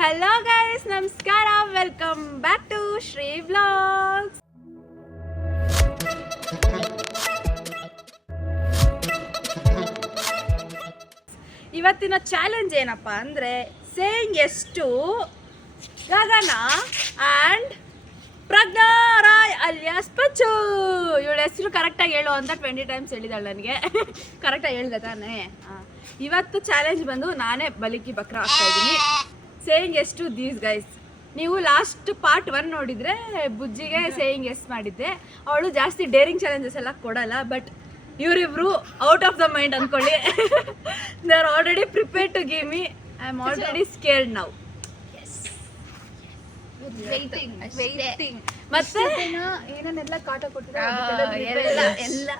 Hello guys, ನಮಸ್ಕಾರ. Welcome back to Shri vlogs. ಇವತ್ತಿನ challenge ಏನಪ್ಪ ಅಂದರೆ ಸೇಯಿಂಗ್ ಎಷ್ಟು ಗಗನ ಆ್ಯಂಡ್ ಪ್ರಜ್ಞಾ ರಾಯ್ ಅಲಿಯಾಸ್ ಪಚ್ಚು. ಇವಳ ಹೆಸರು ಕರೆಕ್ಟಾಗಿ ಹೇಳು ಅಂತ 20 ಟೈಮ್ಸ್ ಹೇಳಿದಾಳೆ ನನಗೆ. ಕರೆಕ್ಟಾಗಿ ಹೇಳಿದೆ ತಾನೇ? ಇವತ್ತು ಚಾಲೆಂಜ್ ಬಂದು ನಾನೇ ಬಲಿಕಿ ಬಕ್ರ ಆಗ್ತಾ ಇದ್ದೀನಿ. ಸೇಯಿಂಗ್ ಎಷ್ಟು ದೀಸ್ ಗೈಸ್. ನೀವು ಲಾಸ್ಟ್ ಪಾರ್ಟ್ 1 ನೋಡಿದರೆ ಬುಜ್ಜಿಗೆ ಸೇಯಿಂಗ್ ಎಸ್ ಮಾಡಿದ್ದೆ. ಅವಳು ಜಾಸ್ತಿ ಡೇರಿಂಗ್ ಚಾಲೆಂಜಸ್ ಎಲ್ಲ ಕೊಡಲ್ಲ, ಬಟ್ ಇವರಿಬ್ರು ಔಟ್ ಆಫ್ ದ ಮೈಂಡ್ ಅಂದ್ಕೊಳ್ಳಿ. They are already prepared to give me. I am already scared now. ಮತ್ತೆ ಏನೇನೆಲ್ಲ ಕಾಟ ಎಲ್ಲ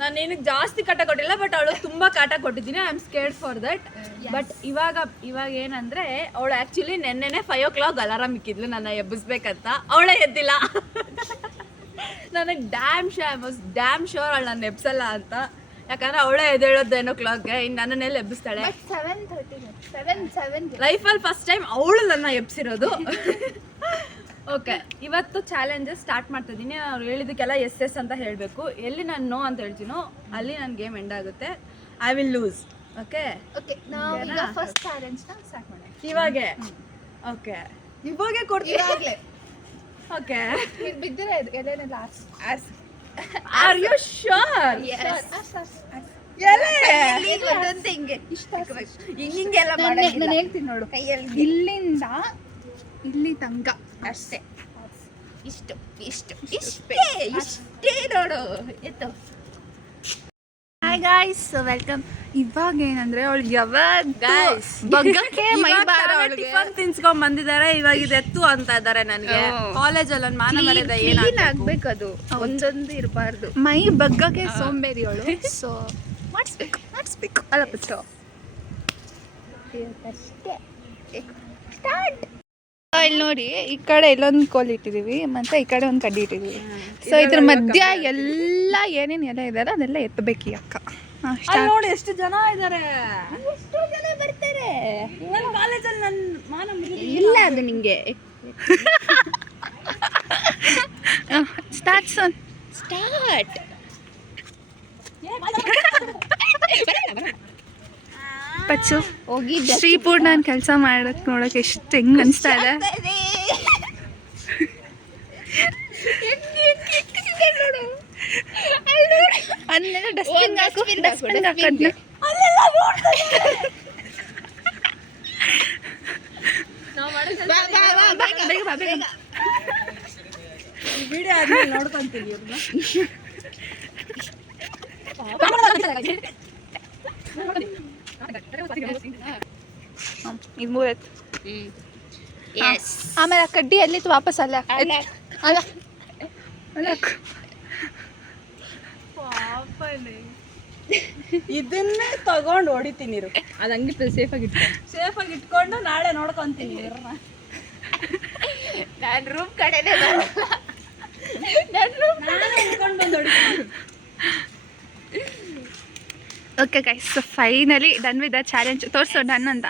ನಾನು ಏನಕ್ಕೆ ಜಾಸ್ತಿ ಕಾಟ ಕೊಟ್ಟಿಲ್ಲ, ಬಟ್ ಅವಳು ತುಂಬಾ ಕಾಟ ಕೊಟ್ಟಿದ್ದೀನಿ. I am scared for that. But ಇವಾಗ ಏನಂದ್ರೆ ಅವಳು ಆಕ್ಚುಲಿ ನೆನ್ನೆನೆ 5 o'clock ಅಲಾರಾಮ್ ಇಕ್ಕಿದ್ಲು ನನ್ನ ಎಬ್ಬಿಸ್ಬೇಕಂತ. ಅವಳೇ ಎದ್ದಿಲ್ಲ. ನನಗೆ ಡ್ಯಾಮ್ ಶೋರ್ ಅವಳು ನನ್ನ ಎಬ್ಸಲ್ಲ ಅಂತ. ಯಾಕಂದ್ರೆ ಅವಳೇ ಎದ್ದೇಳೋದು 10 o'clockಗೆ, ಇನ್ನು ನನ್ನೆಲ್ಲ ಎಬ್ಬಿಸ್ತಾಳೆ. ಲೈಫಲ್ಲಿ ಫಸ್ಟ್ ಟೈಮ್ ಅವಳು ನನ್ನ ಎಬ್ಸಿರೋದು. ಓಕೆ, ಇವತ್ತು ಚಾಲೆಂಜಸ್ ಸ್ಟಾರ್ಟ್ ಮಾಡ್ತಿದ್ದೀನಿ. ಅವ್ರು ಹೇಳಿದಕ್ಕೆಲ್ಲ ಎಸ್ ಅಂತ ಹೇಳಬೇಕು. ಎಲ್ಲಿ ನಾನು ನೋ ಅಂತ ಹೇಳ್ತೀನೋ ಅಲ್ಲಿ ನನ್ನ ಗೇಮ್ ಎಂಡ್ ಆಗುತ್ತೆ. I will lose. Okay, first challenge start ಮಾಡೋಣ ಇವಾಗೆ. ಓಕೆ, ಇವಾಗೆ ಕೊಡ್ತೀವಿ. ಓಕೆ, ಬಿದ್ದಿರ ಎಲೆನೆಲ್ಲ ಆರ್ ಯು ಶೋರ್? ನಾನು ಹೇಳ್ತೀನಿ ನೋಡು. ಇಲ್ಲಿಂದ ಇಲ್ಲಿ ತನಕ ಅಷ್ಟೇ. ಇಷ್ಟೇ ನೋಡು. ಎತ್ತು. Hi guys, welcome. ಇವಾಗ ಏನಂದ್ರೆ ಅವಳು ಯಾವಾಗ ಬಗ್ಗಕ್ಕೆ ಮೈ ಬಾರ ಟಿಫನ್ ತಿನ್ಸ್ಕೊಂಡ್ ಬಂದಿದ್ದಾರೆ. ಇವಾಗ ಇದು ಎತ್ತು ಅಂತ ಇದ್ದಾರೆ ನನಗೆ. ಕಾಲೇಜಲ್ಲಿ ಒಂದು ಮಾನ ಮರ್ಯಾದೆ ಏನಾಗ್ಬೇಕು, ಅದು ಒಂದೊಂದು ಇರಬಾರ್ದು. ಮೈ ಬಗ್ಗಕ್ಕೆ ಸೋಂಬೇರಿ ಅವಳು. ಸೊ ಮಾಡಿಸ್ಬೇಕು ಅಲ್ಲ ಪುಚ್ಚು. ಅಷ್ಟೇ. ಸ್ಟಾರ್ಟ್. ಇಲ್ಲಿ ನೋಡಿ, ಈ ಕಡೆ ಇಲ್ಲೊಂದು ಕೋಲ್ ಇಟ್ಟಿದೀವಿ, ಮತ್ತೆ ಈ ಕಡೆ ಒಂದು ಕಡ್ಡಿ ಇಟ್ಟಿದೀವಿ. ಸೊ ಇದ್ರ ಮಧ್ಯ ಎಲ್ಲ ಏನೇನು ಎಲ್ಲ ಇದಾರೆ ಅದೆಲ್ಲ ಎತ್ತಬೇಕು ಈ ಅಕ್ಕ. ನೋಡಿ ಎಷ್ಟು ಜನ ಇದ್ದಾರೆ, ಎಷ್ಟು ಜನ ಬರ್ತಾರೆ. ಕಾಲೇಜಲ್ಲಿ ನನ್ನ ಮಾನ ಇಲ್ಲ, ಅದು ನಿಂಗೆ. ಸ್ಟಾರ್ಟ್ ಸೋನ್, ಸ್ಟಾರ್ಟ್. ಪಚ್ಚು ಹೋಗಿ ಶ್ರೀಪೂರ್ಣ ಕೆಲಸ ಮಾಡಕ್ ನೋಡಕ್ ಎಷ್ಟು ಹೆಂಗ್ ಅನ್ಸ್ತಾ ಇದೆ. ಅದನ್ನೆಲ್ಲ ಡಸ್ಟ್ಬಿನ್ ಹಾಕೋದ್ನ ವಿಡಿಯೋ ಆದ್ಮೇಲೆ ನೋಡ್ಕೊಂತೀವಿ ಇವ್ರನ್ನ. ಇದು ಮೂರತ್ತು. ಆಮೇಲೆ ಆ ಕಡ್ಡಿ ಎಲ್ಲಿತ್ತು ವಾಪಸ್ ಅಲ್ಲ ಅಲ್ಲ ಇದನ್ನೇ ತಗೊಂಡು ಹೊಡಿತೀನಿ. ಅದು ಹಂಗೆ ಸೇಫಾಗಿ ಇಟ್ಕೊಂಡು ನಾಳೆ ನೋಡ್ಕೊಂತೀನಿ ಇವ್ರನ್ನ. ನಾನು ರೂಮ್ ಕಡೆನೇ ಇಟ್ಕೊಂಡು ಬಂದು ಹೊಡಿತೀನಿ. Okay guys, so finally done with the challenge. ತೋರಿಸೋ ಡನ್ ಅಂತ.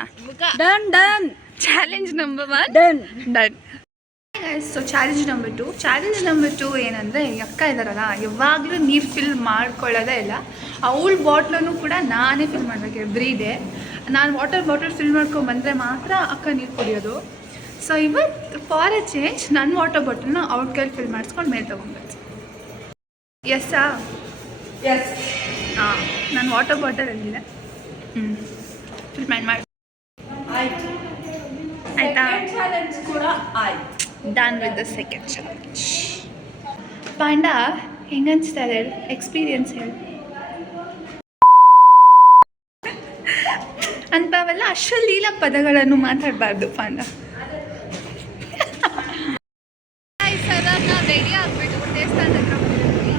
Done challenge number 1 done. Guys, so challenge number 2 ಏನಂದರೆ, ಅಕ್ಕ ಇದ್ದಾರಲ್ಲ ಯಾವಾಗಲೂ ನೀರು ಫಿಲ್ ಮಾಡ್ಕೊಳ್ಳೋದೇ ಇಲ್ಲ. ಅವಳ ಬಾಟ್ಲನ್ನು ಕೂಡ ನಾನೇ ಫಿಲ್ ಮಾಡಬೇಕು ಎವ್ರಿ ಡೇ. ನಾನು ವಾಟರ್ ಬಾಟಲ್ ಫಿಲ್ ಮಾಡ್ಕೊಂಡು ಬಂದರೆ ಮಾತ್ರ ಅಕ್ಕ ನೀರು ಕುಡಿಯೋದು. ಸೊ ಇವತ್ತು ಫಾರ್ ಎ ಚೇಂಜ್ ನನ್ನ ವಾಟರ್ ಬಾಟಲ್ನ ಅವ್ಳ ಕೈಲಿ ಫಿಲ್ ಮಾಡಿಸ್ಕೊಂಡು ಮೇಲೆ ತೊಗೊಬೇಕು. ಎಸ್ಸಾ? ಎಸ್. ಹಾಂ, ನನ್ನ ವಾಟರ್ ಬಾಟಲ್ ಎಲ್ಲಿದೆ? ಫಿಲ್ ಮಾಡಿ ಆಯಿತಾ? ಚಾಲೆಂಜ್ ಕೂಡ ಆಯ್ತು. Done with the second challenge. ಪಾಂಡ, ಹೆಂಗನ್ಸ್ತಾ ಇದೆ ಎಕ್ಸ್ಪೀರಿಯನ್ಸ್ ಹೇಳಿ. ಅಂಥವೆಲ್ಲ ಅಶ್ವಲೀಲ ಪದಗಳನ್ನು ಮಾತಾಡಬಾರ್ದು ಪಾಂಡ. ನಾವು ರೆಡಿ ಆಗಿಬಿಟ್ಟು ದೇವಸ್ಥಾನದ ಹತ್ರ ಹೋಗ್ತೀವಿ.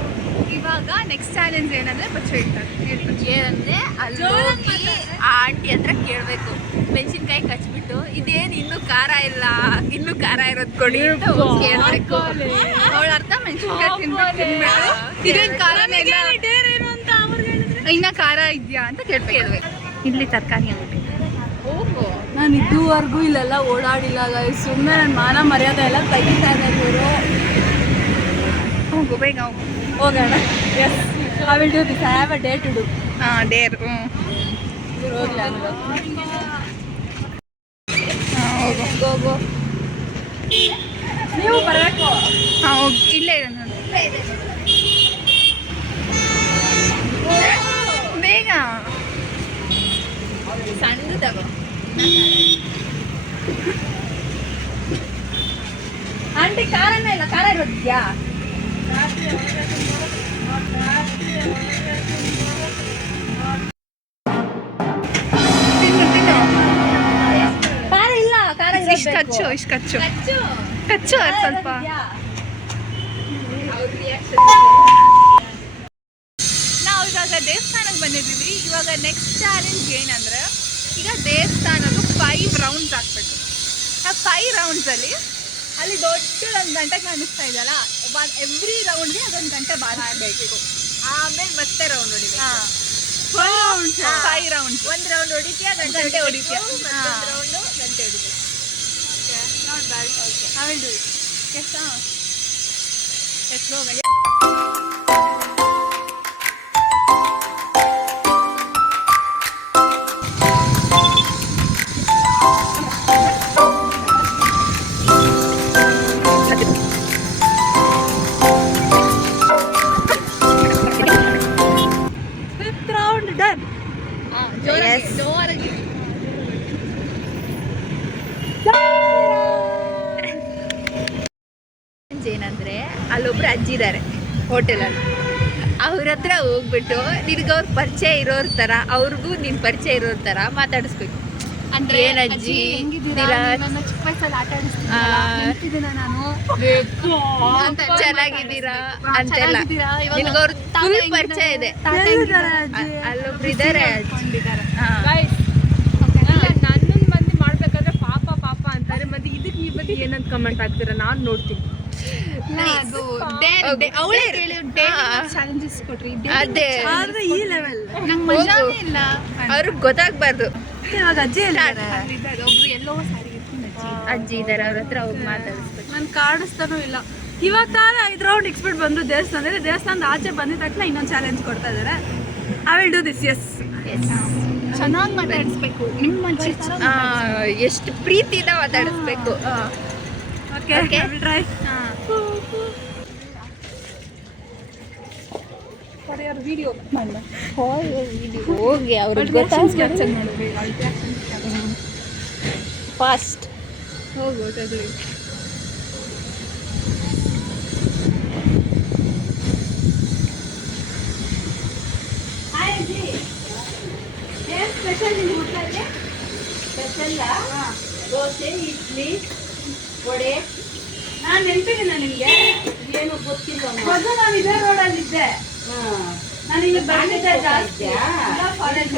ಇವಾಗ ನೆಕ್ಸ್ಟ್ ಚಾಲೆಂಜ್ ಏನಂದರೆ ಬಚ್ಚು ಹೇಳ್ತಾರೆ. ಏನಂದರೆ ಅಲ್ಲಿ ಹೋಗಿ ಆಂಟಿ ಹತ್ರ ಕೇಳಬೇಕು, ಮೆಣಸಿನ್ಕಾಯಿ ಕಚ್ಬಿಟ್ಟು ಇದೇನು ಇನ್ನೂ ಖಾರ ಇಲ್ಲ, ಇನ್ನೂ ಖಾರ ಇರೋದು ಕೊಡಿ ಅಂತ ಕೇಳಬೇಕು. ಅವಳ ಅರ್ಥ ಮೆಣಸಿನ್ಕಾಯಿ ತಿನ್ಬಿಟ್ಟು ಇದೇನು ಖಾರನೇ ಇಲ್ಲ, ಇನ್ನೂ ಖಾರ ಇದೆಯಾ ಅಂತ ಕೇಳಬೇಕು. ಇಲ್ಲಿ ತರಕಾರಿ ಅಂಗಡಿ. ಓಹೋ, ನಾನು ಇದುವರೆಗೂ ಇಲ್ಲೆಲ್ಲ ಓಡಾಡಿಲ್ಲ ಗಾಯ್ಸ್. ಸುಮ್ಮನೆ ನನ್ನ ಮಾನ ಮರ್ಯಾದೆ ಎಲ್ಲ ತೆಗಿತಾ ಇದ್ದಾರೆ ಇವರು. ಹೋಗು ಬೇಗ ಹೋಗು. ಹೋಗೋಣ. Yes, I will do this. I have a day to do. ಹಾಂ ಡೇರ್. ಇವ್ರು ಹೋಗ್ಲಿ ಹಂಗೆ. ಹಾಂ ಹೋಗು. ಹೋಗು. ನೀವು ಬರಬೇಕು. ಹಾಂ ಹೋಗಿ, ಇಲ್ಲೇ ಇದೆ ನೋಡಿ. ಬೇಗ ಸಣ್ಣದಾಗೋ. ಆಂಟಿ ಕಾರನ್ನ ಇಲ್ಲ, ಕಾರ ಇರೋದ್ಯಾ? ತಿನ್ನು ತಿನ್ನು. ಕಾರ ಇಲ್ಲ, ಕಾರ ಇಷ್ಟು ಕಚ್ಚು, ಇಷ್ಟು ಕಚ್ಚು ಕಚ್ಚು ಅದು ಸ್ವಲ್ಪ. ನಾವು ಇವಾಗ ದೇವಸ್ಥಾನಕ್ಕೆ ಬಂದಿದ್ದೀವಿ. ಇವಾಗ ನೆಕ್ಸ್ಟ್ ಚಾಲೆಂಜ್ ಏನಂದ್ರೆ, ಈಗ ದೇವಸ್ಥಾನದ್ದು 5 ರೌಂಡ್ಸ್ ಹಾಕ್ಬೇಕು. ಆ 5 ರೌಂಡ್ಸಲ್ಲಿ ಅಲ್ಲಿ ದೊಡ್ಡದೊಂದು ಗಂಟೆ ಕಾಣಿಸ್ತಾ ಇದೆಯಲ್ಲ, ಎವ್ರಿ ರೌಂಡ್ಗೆ ಅದೊಂದು ಗಂಟೆ ಬಾರಿಸಬೇಕು. ಆಮೇಲೆ ಮತ್ತೆ ರೌಂಡ್ ಹೊಡಿಬೇಕು. ಹಾಂ 5 ರೌಂಡ್ಸ್. ಒಂದು ರೌಂಡ್ ಹೊಡಿತೀಯ, ಗಂಟೆ ಹೊಡಿತೀಯ. ಮತ್ತೊಂದು ರೌಂಡು ಗಂಟೆ ಹೊಡಿಬೇಕು. Not bad. Okay, I will do it. Yes, sir. Let's go, guys. Fifth round done. ಜೋರಾಗಿ ಜೋರಾಗಿ. ಏನಂದ್ರೆ ಅಲ್ಲೊಬ್ರು ಅಜ್ಜಿ ಇದ್ದಾರೆ ಹೋಟೆಲಲ್ಲಿ. ಅವ್ರ ಹತ್ರ ಹೋಗ್ಬಿಟ್ಟು ನಿನಗವ್ರ ಪರಿಚಯ ಇರೋರ್ ಥರ, ಅವ್ರಿಗೂ ನಿನ್ನ ಪರಿಚಯ ಇರೋರ್ ಥರ ಮಾತಾಡಿಸ್ಬೇಕು. ಅಂದ್ರೆ ಏನ್ ಅಜ್ಜಿ, ಹೆಂಗಿದ್ದೀರಾ? ನನ್ನ ಚಿಕ್ಕ ವಯಸ್ಸಲ್ಲಿ ಆಟ ಆಡಿಸ್ತಿದ್ದೀನ ನಾನು ಅಂತ ಚೆನ್ನಾಗಿದ್ದೀರಾ ಅಂತೆಲ್ಲ ಚೆನ್ನಾಗಿದ್ದೀರಾ? ಇವಾಗ ನಿನಗವ್ರ ತಾತ ಫುಲ್ ಹೆಂಗಿದ್ದಾರೆ? ಪರಿಚಯ ಇದೆ. ತಾತ ಹೆಂಗಿದ್ದಾರೆ? ಅಲ್ಲೊಬ್ರು ಇದ್ದಾರೆ ಕೊಂಡಿದ್ದಾರೆ. ನನ್ನನ್ನು ಮಂದಿ ಮಾಡ್ಬೇಕಾದ್ರೆ ಪಾಪ ಪಾಪ ಅಂತಾರೆ, ಮತ್ತೆ ಇದಕ್ಕೆ ಈ ಬಗ್ಗೆ ಏನಂತ ಕಮೆಂಟ್ ಆಗ್ತೀರಾ? ನಾನು ನೋಡ್ತೀನಿ. ಅದು ಅವಳೇ ಕೇಳಿ ಚಾಲೆಂಜಸ್ ಕೊಟ್ರಿ. ಅದೇ ಆದ್ರೆ ಈ ಲೆವೆಲ್ ನಂಗೆ ಮಜಾನೇ ಇಲ್ಲ. ಅವ್ರಿಗೆ ಗೊತ್ತಾಗ್ಬಾರ್ದು ಇವಾಗ ಅಜ್ಜಿ ಇದ್ದಾರೆ. ಒಬ್ರು ಎಲ್ಲೋ ಸಾರಿ ಅಜ್ಜಿ ಇದ್ದಾರೆ, ಅವ್ರ ಹತ್ರ ಹೋಗಿ ಮಾತಾಡಿಸ್ಬೇಕು. ನಾನು ಕಾಡಿಸ್ತಾನೂ ಇಲ್ಲ. ಇವಾಗ ತಾನೇ 5 ರೌಂಡ್ ಎಕ್ಸ್ಪರ್ಟ್ ಬಂದು ದೇವಸ್ಥಾನದ ಆಚೆ ಬಂದಿದ ತಕ್ಷಣ ಇನ್ನೊಂದು ಚಾಲೆಂಜ್ ಕೊಡ್ತಾ ಇದ್ದಾರೆ. I will do this. Yes, ಚೆನ್ನಾಗಿ ಮಾತಾಡಿಸ್ಬೇಕು. ನಿಮ್ಮ ಅಜ್ಜಿ ಎಷ್ಟು ಪ್ರೀತಿಯಿಂದ ಮಾತಾಡಿಸ್ಬೇಕು. Okay, Okay. I will try. ಹೋಗಿ ಅವ್ರಿಗೆ ಫಾಸ್ಟ್ ಹೋಗು ತಗೊಳ್ಳಿ. ಹಾಯ್ ಅಜ್ಜಿ, ಏನು ಸ್ಪೆಷಲ್ ನಿಮ್ಮ ಹೋಟೆಲ್ಗೆ? ಸ್ಪೆಷಲ್ಲ ದೋಸೆ, ಇಡ್ಲಿ, ವಡೆ. ನಾನು ನೆನಪಿದ್ದೀನ ನಿಮಗೆ? ಏನು ಗೊತ್ತಿಲ್ಲ. ಮೊದಲು ನಾನು ಇದೇ ರೋಡಲ್ಲಿದ್ದೆ. ನಾನು ಇಲ್ಲಿ ಬಂದಿದ್ದೆ ಜಾಸ್ತಿ. ಕಾಲೇಜ್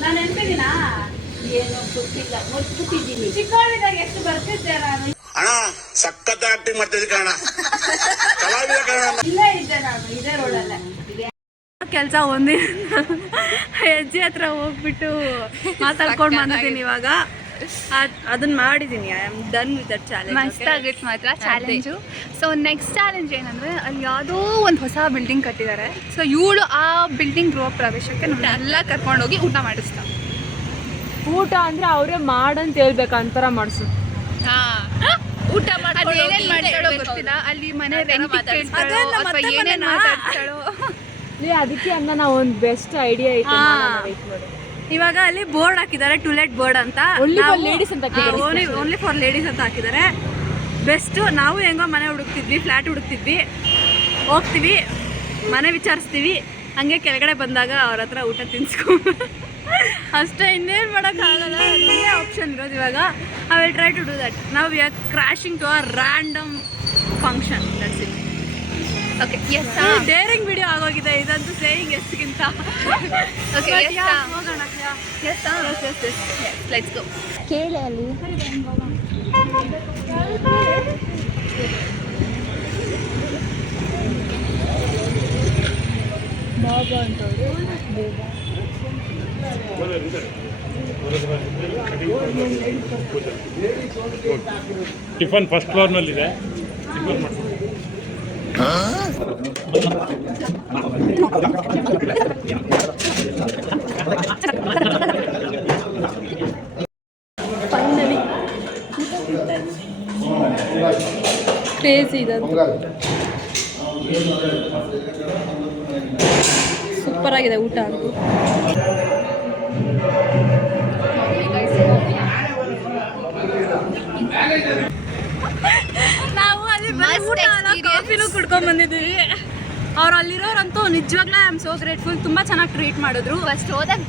ನಾನು ನೆನಪಿದ್ದೀನಾ? ಏನೋ ಗೊತ್ತಿಲ್ಲ, ಮುಚ್ಚಿಬಿಟ್ಟಿದ್ದೀನಿ. ಚಿಕ್ಕವಳಿದ್ದಾಗ ಎಷ್ಟು ಬರ್ತಿದ್ದೆ ನಾನು. ಅಣ್ಣ ಸಖತ್ ಆಕ್ಟಿಂಗ್ ಮಾಡ್ತಿದ್ದೆ ಕಣ, ಕಲಾವಿದ ಕಣ. ಇಲ್ಲೇ ಇದ್ದೆ ನಾನು, ಇದೇ ರೋಡಲ್ಲೇ. ಕೆಲಸ ಒಂದೇ ಹೆಜ್ಜೆ ಹತ್ರ ಹೋಗ್ಬಿಟ್ಟು ಮಾತಾಡ್ಕೊಂಡು ಬಂದಿದ್ದೀನಿ. ಇವಾಗ ಅದನ್ನ ಮಾಡಿದ್ದೀನಿ. I am done with that challenge. ಮಸ್ತ್ ಆಗಿತ್ತು ಮಾತ್ರ ಚಾಲೆಂಜು. ಸೊ ನೆಕ್ಸ್ಟ್ ಚಾಲೆಂಜ್ ಏನಂದರೆ, ಅಲ್ಲಿ ಯಾವುದೋ ಒಂದು ಹೊಸ ಬಿಲ್ಡಿಂಗ್ ಕಟ್ಟಿದ್ದಾರೆ. ಸೊ ಇವಳು ಆ ಬಿಲ್ಡಿಂಗ್ ಗೃಹ ಪ್ರವೇಶಕ್ಕೆ ಎಲ್ಲ ಕರ್ಕೊಂಡೋಗಿ ಊಟ ಮಾಡಿಸ್ತಾರೆ. ಊಟ ಅಂದ್ರೆ ಅವರೇ ಮಾಡಂತ ಹೇಳ್ಬೇಕು, ಅಂತರ ಮಾಡಿಸು. ಊಟ ಅದೇನೇನು ಮಾಡ್ತಾಳೋ ಗೊತ್ತಿಲ್ಲ. ಅಲ್ಲಿ ಮನೆ ರೆಂಟ್ ಕೇಳ್ತಾಳೋ ಅದೆಲ್ಲ ಅಥವಾ ಮತ್ತೆ ಏನೇನು ಮನೆನಾ? ಮಾತಾಡ್ತಾಳೋ. ಅದಕ್ಕೆ ಅನ್ನ ನಾವು ಒಂದು ಬೆಸ್ಟ್ ಐಡಿಯಾ ಐತೆ. ಇವಾಗ ಅಲ್ಲಿ ಬೋರ್ಡ್ ಹಾಕಿದ್ದಾರೆ, ಟುಲೆಟ್ ಬೋರ್ಡ್ ಅಂತ. Only for ladies ಅಂತ ಹಾಕಿದ್ದಾರೆ. ಓನ್ಲಿ ಫಾರ್ ಲೇಡೀಸ್ ಅಂತ ಹಾಕಿದ್ದಾರೆ. ಬೆಸ್ಟ್. ನಾವು ಹೆಂಗೋ ಮನೆ ಹುಡುಕ್ತಿದ್ವಿ, ಫ್ಲ್ಯಾಟ್ ಹುಡುಕ್ತಿದ್ವಿ, ಹೋಗ್ತೀವಿ, ಮನೆ ವಿಚಾರಿಸ್ತೀವಿ, ಹಂಗೆ ಕೆಳಗಡೆ ಬಂದಾಗ ಅವ್ರ ಹತ್ರ ಊಟ ತಿನ್ಸ್ಕೊಂಡು ಅಷ್ಟೇ, ಇನ್ನೇನು ಮಾಡೋಕ್ಕಾಗಲ್ಲ. ಅದೇ ಆಪ್ಷನ್ ಇರೋದು ಇವಾಗ. I will try to do that. ನಾವು we are crashing to a random function. That's it. Okay, yes daring video ಆಗೋಗಿದೆ ಇದಂತೂ, ಸೇಯಿಂಗ್ ಎಸ್ಗಿಂತ. ಓಕೆ, ಎಸ್ ಹೋಗೋಣ. Let's go. ಕೇಳಿ ಅಲ್ಲಿ ಬಾಬಾ ಅಂತವ್ರು. ಟಿಫನ್ ಫಸ್ಟ್ ಫ್ಲೋರ್ನಲ್ಲಿದೆ. ಟಿಫನ್ ಮಾಡ್ಕೊಂಡು ಕ್ರೇಜಿ ಇದೆ, ಸೂಪರ್ ಆಗಿದೆ ಊಟ ಅಂತೂ. ನಾವು ಅಲ್ಲಿ ಕಾಫಿನೂ ಕುಡ್ಕೊಂಡ್ ಬಂದಿದ್ದೀವಿ. ಅವ್ರು ಅಲ್ಲಿರೋರಂತೂ ನಿಜವಾಗ್ಲೂ ಐ ಆಮ್ ಸೋ ಗ್ರೇಟ್ಫುಲ್. ತುಂಬಾ ಚೆನ್ನಾಗಿ ಟ್ರೀಟ್ ಮಾಡಿದ್ರು. ಫಸ್ಟ್ ಹೋದಾಗ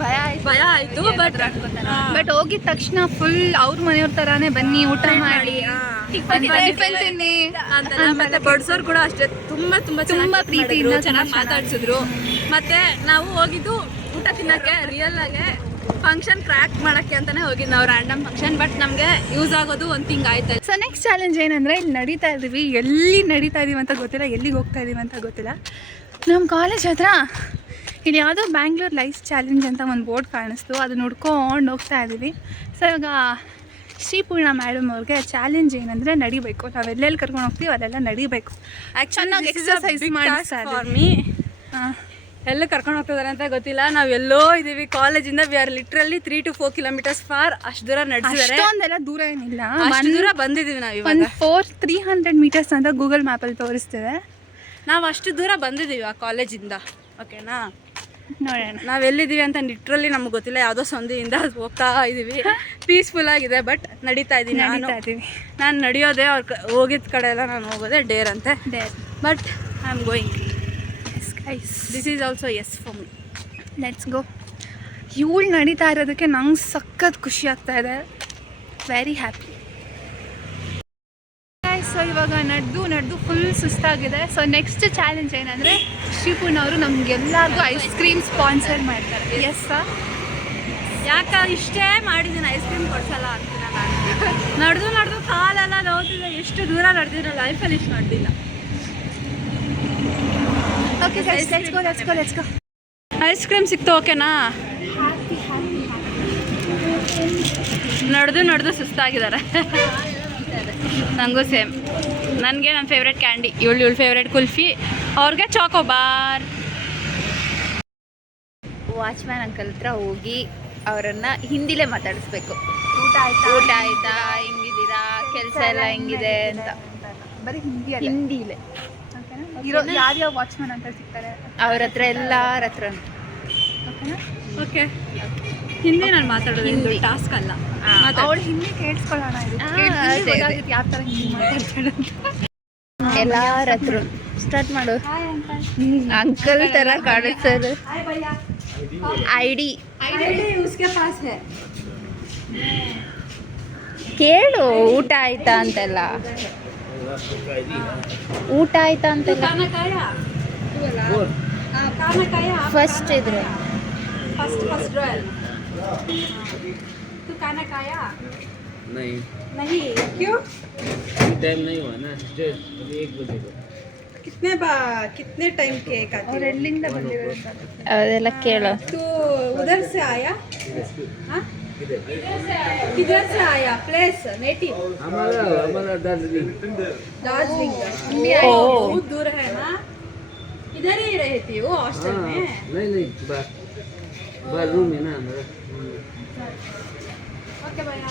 ಭಯ ಆಯ್ತು ಬಟ್ ಹೋಗಿದ ತಕ್ಷಣ ಫುಲ್ ಅವ್ರ ಮನೆಯವ್ರ ತರಾನೇ ಬನ್ನಿ ಊಟ ಮಾಡಿ ಟಿಫನ್ ತಿನ್ನಿ ಅಂತೆಲ್ಲ. ಮತ್ತೆ ಬಡ್ಸೋರು ಕೂಡ ಅಷ್ಟೇ ತುಂಬಾ ಪ್ರೀತಿಯಿಂದ ಚೆನ್ನಾಗಿ ಮಾತಾಡ್ಸಿದ್ರು. ಮತ್ತೆ ನಾವು ಹೋಗಿದ್ದು ಊಟ ತಿನ್ನಕ್ಕೆ, ರಿಯಲ್ ಆಗಿ ಫಂಕ್ಷನ್ ಕ್ರ್ಯಾಕ್ ಮಾಡಕ್ಕೆ ಅಂತಾನೆ ಹೋಗಿದ್ದು ನಾವು, ರ್ಯಾಂಡಮ್ ಫಂಕ್ಷನ್. ಬಟ್ ನಮಗೆ ಯೂಸ್ ಆಗೋದು ಒಂದು ಥಿಂಗ್ ಆಯ್ತು. ಸೊ ನೆಕ್ಸ್ಟ್ ಚಾಲೆಂಜ್ ಏನಂದರೆ, ಇಲ್ಲಿ ನಡೀತಾ ಇದ್ದೀವಿ, ಎಲ್ಲಿ ನಡೀತಾ ಇದ್ದೀವಿ ಅಂತ ಗೊತ್ತಿಲ್ಲ, ಎಲ್ಲಿಗೆ ಹೋಗ್ತಾ ಇದ್ದೀವಿ ಅಂತ ಗೊತ್ತಿಲ್ಲ. ನಮ್ಮ ಕಾಲೇಜ್ ಹತ್ರ ಇಲ್ಲಿ ಯಾವುದೋ ಬ್ಯಾಂಗ್ಳೂರ್ ಲೈಫ್ ಚಾಲೆಂಜ್ ಅಂತ ಒಂದು ಬೋರ್ಡ್ ಕಾಣಿಸ್ತು, ಅದನ್ನ ನೋಡ್ಕೊಂಡು ಹೋಗ್ತಾ ಇದ್ದೀವಿ. ಸೊ ಇವಾಗ ಶ್ರೀಪೂರ್ಣ ಮೇಡಮ್ ಅವ್ರಿಗೆ ಚಾಲೆಂಜ್ ಏನಂದರೆ ನಡಿಬೇಕು, ನಾವು ಎಲ್ಲೆಲ್ಲಿ ಕರ್ಕೊಂಡು ಹೋಗ್ತೀವಿ ಅಲ್ಲೆಲ್ಲ ನಡಿಬೇಕು. ಆ್ಯಕ್ಚುಲಿ ಎಕ್ಸಸೈಸ್ ಮಾಡಿ ಎಲ್ಲ ಕರ್ಕೊಂಡು ಹೋಗ್ತಿದಾರೆ ಅಂತ ಗೊತ್ತಿಲ್ಲ. ನಾವು ಎಲ್ಲೋ ಇದ್ದೀವಿ ಕಾಲೇಜಿಂದ. We are literally 3 to 4 kilometers for. ಅಷ್ಟು ದೂರ ನಡೆಸಿದ್ದಾರೆ. ಅಷ್ಟೊಂದೆಲ್ಲ ದೂರ ಏನಿಲ್ಲ, ಅಷ್ಟು ದೂರ ಬಂದಿದ್ದೀವಿ ನಾವು. ಇವಾಗ 300 meters ಅಂತ ಗೂಗಲ್ ಮ್ಯಾಪಲ್ಲಿ ತೋರಿಸ್ತಿದೆ. ನಾವು ಅಷ್ಟು ದೂರ ಬಂದಿದ್ದೀವಿ ಆ ಕಾಲೇಜಿಂದ. ಓಕೆನಾ, ನೋಡೋಣ ನಾವು ಎಲ್ಲಿದ್ದೀವಿ ಅಂತ ಲಿಟ್ರಲಿ ನಮ್ಗೆ ಗೊತ್ತಿಲ್ಲ. ಯಾವುದೋ ಸಂಧಿಯಿಂದ ಹೋಗ್ತಾ ಇದ್ದೀವಿ. ಪೀಸ್ಫುಲ್ ಆಗಿದೆ. ಬಟ್ ನಡೀತಾ ಇದ್ದೀನಿ ನಾನು ನಡೆಯೋದೇ. ಅವ್ರ ಹೋಗಿದ್ದ ಕಡೆ ಎಲ್ಲ ನಾನು ಹೋಗೋದೇ ಡೇರ್ ಅಂತೆ. But I am going. This is also yes for me. Let's go. ಇವಳು ನಡೀತಾ ಇರೋದಕ್ಕೆ ನಂಗೆ ಸಖತ್ ಖುಷಿ ಆಗ್ತಾ ಇದೆ. Very happy. ಸೊ ಇವಾಗ ನಡೆದು ಫುಲ್ ಸುಸ್ತಾಗಿದೆ. ಸೊ ನೆಕ್ಸ್ಟ್ ಚಾಲೆಂಜ್ ಏನಂದರೆ, ಶ್ರೀಪೂರ್ಣ ಅವರು ನಮಗೆಲ್ಲರಿಗೂ ಐಸ್ ಕ್ರೀಮ್ ಸ್ಪಾನ್ಸರ್ ಮಾಡ್ತಾರೆ. ಎಸ್ ಸರ್, ಯಾಕೆ ಇಷ್ಟೇ ಮಾಡಿದ್ದೀನಿ, ಐಸ್ ಕ್ರೀಮ್ ಕೊಡ್ಸಲ್ಲ ಅಂತೀನ ನಾನು. ನಡೆದು ಕಾಲೆಲ್ಲ ನೋಡ್ತಿದ್ದೆ. ಎಷ್ಟು ದೂರ ನಡೆದಿರೋ ಲೈಫಲ್ಲಿ ಇಷ್ಟು ನಡೆದಿಲ್ಲ. Okay let's go. Ice cream ಸಿಕ್ತು. ಓಕೆನಾ, ನಡೆದು ಸುಸ್ತಾಗಿದ್ದಾರೆ. ನನಗೂ ಸೇಮ್. ನನಗೆ ನನ್ನ ಫೇವ್ರೆಟ್ ಕ್ಯಾಂಡಿ, ಇವಳು ಫೇವ್ರೆಟ್ ಕುಲ್ಫಿ, ಅವ್ರಿಗೆ ಚಾಕೋಬಾರ್. ವಾಚ್ಮ್ಯಾನ್ ಅಂಕಲ್ ಹತ್ರ ಹೋಗಿ ಅವರನ್ನ ಹಿಂದಿಲೇ ಮಾತಾಡಿಸ್ಬೇಕು. ಊಟ ಆಯ್ತಾ, ಹೆಂಗಿದ್ದೀರಾ, ಕೆಲಸ ಎಲ್ಲ ಹೆಂಗಿದೆ ಅಂತ ಬರೀ ಹಿಂದಿಲೇ. ಯಾರ್ಯಾವ ವಾಚ್ಮ್ಯಾನ್ ಅಂತ ಸಿಗ್ತಾರೆ ಅವ್ರ ಹತ್ರ ಎಲ್ಲಾರ ಹತ್ರ. ಓಕೆ, ಹಿಂದಿ ನಾನು ಮಾತಾಡೋದು ಹಿಂದಿ ಟಾಸ್ಕ್ ಅಲ್ಲ. ಅವಳು ಹಿಂದಿ ಕೇಳಿಸ್ಕೊಳ್ಳೋಣ. ಯಾವ ಥರ ಹಿಂದಿ ಮಾತಾಡ್ತಾಳೆ ಎಲ್ಲಾರ ಹತ್ರ ಸ್ಟಾರ್ಟ್ ಮಾಡು. ಅಂಕಲ್ ತರ ಕಾಣಿಸ್ತಾರೆ. ಐಡಿ ಕೇಳು, ಊಟ ಆಯ್ತಾ ಅಂತೆಲ್ಲ. ಫಸ್ಟ್ ಇದ್ರೆ फर्स्ट रॉयल तू खाना खाया? नहीं क्यों? टाइम नहीं हुआ ना, जस्ट 1 बजे को. कितने टाइम के खाती है? ಅದೆಲ್ಲ ಕೇಳು. तू उधर से आया? हाँ, किधर से आया? Place native? हमारा दार्जिलिंग. बहुत दूर है ना. इधर ही रहती हो हॉस्टल में? नहीं बाहर रूम है ना हमारा. ओके भैया,